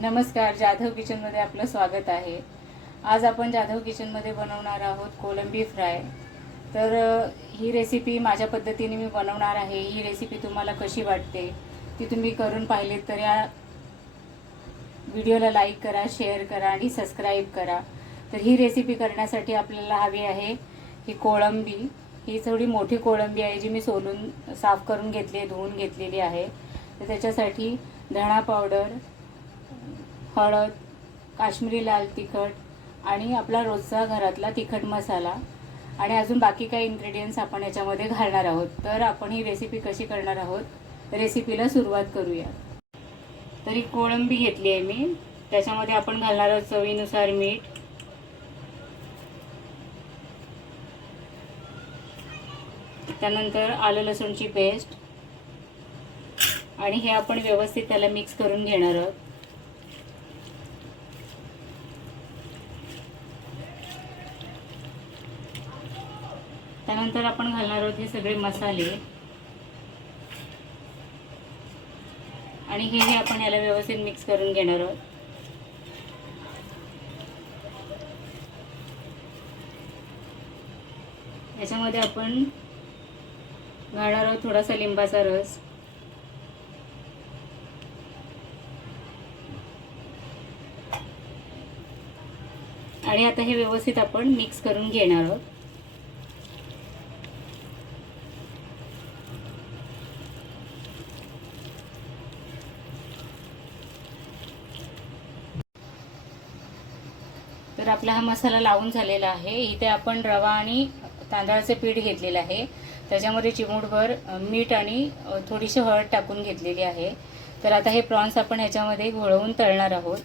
नमस्कार, जाधव किचनमध्ये आपलं स्वागत आहे। आज आपण जाधव किचनमध्ये बनवणार आहोत कोलंबी फ्राय। तर ही रेसिपी माझ्या पद्धतीने मी बनवणार आहे। ही रेसिपी तुम्हाला कशी वाटते ती तुम्ही करून पाहिले तर या व्हिडिओला लाईक करा, शेअर करा आणि सबस्क्राइब करा। तर ही रेसिपी करण्यासाठी आपल्याला हवी आहे ही कोळंबी। ही थोडी मोठी कोळंबी आहे जी मी सोलून साफ करून घेतली, धुवून घेतलेली आहे। तर त्याच्यासाठी धणा पावडर, हळद, काश्मीरी लाल तिखट आणि आपला रोजचा घरातला तिखट मसाला आणि अजून बाकी काही इन्ग्रेडियंट्स आपण याच्यामध्ये घालणार आहोत। तर आपण ही रेसिपी कशी करणार आहोत, रेसिपीला सुरुवात करूया। तर ही कोळंबी घेतली आहे मी, त्याच्यामध्ये आपण घालणार आहोत चवीनुसार मीठ, त्यानंतर आलं लसूणची पेस्ट आणि हे आपण व्यवस्थित त्याला मिक्स करून घेणार आहोत। त्यानंतर आपण घालणार आहोत हे सगळे मसाले आणि हे आपण याला व्यवस्थित मिक्स करून घेणार आहोत। याच्यामध्ये आपण घालणार आहोत थोडासा लिंबाचा रस आणि आता हे व्यवस्थित आपण मिक्स करून घेणार आहोत। तर आपला हा मसाला लावून झालेला आहे। इथे आपण रवा आणि तांदळाचे पीठ घेतलेले आहे, त्याच्यामध्ये चिमूटभर मीठ आणि थोडीशी हळद टाकून घेतलेली आहे। तर आता हे प्रॉन्स आपण ह्याच्यामध्ये घोळवून तळणार आहोत।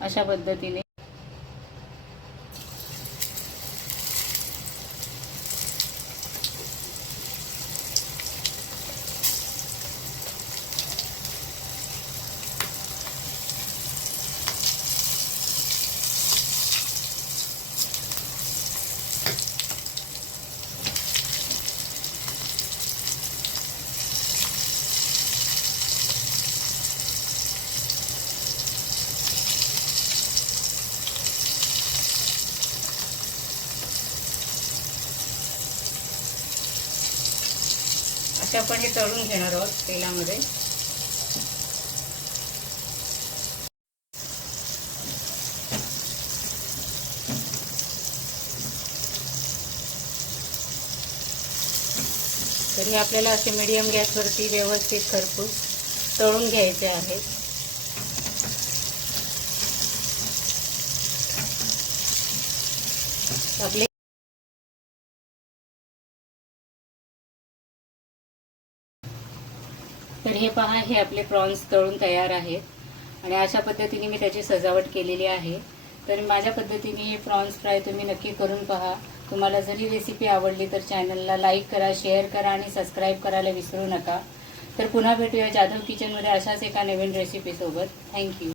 अशा पद्धतीने आपण हे तळून घेणार आहोत तेलामध्ये। तर हे आपल्याला असे मीडियम गॅसवरती व्यवस्थित खरपूस तळून घ्यायचे आहेत। आपले तर हे पहा, हे आपले प्रॉन्स तळून तयार आहेत आणि अशा पद्धतीने मी त्याची सजावट केलेली आहे। तर माझ्या पद्धतीने हे प्रॉन्स फ्राय तुम्ही नक्की करून पहा। तुम्हाला जर ही रेसिपी आवडली तर चॅनलला लाईक करा, शेअर करा आणि सबस्क्राइब करायला विसरू नका। तर पुन्हा भेटूया जाधव किचनमध्ये अशाच एका नवीन रेसिपीसोबत। थँक्यू।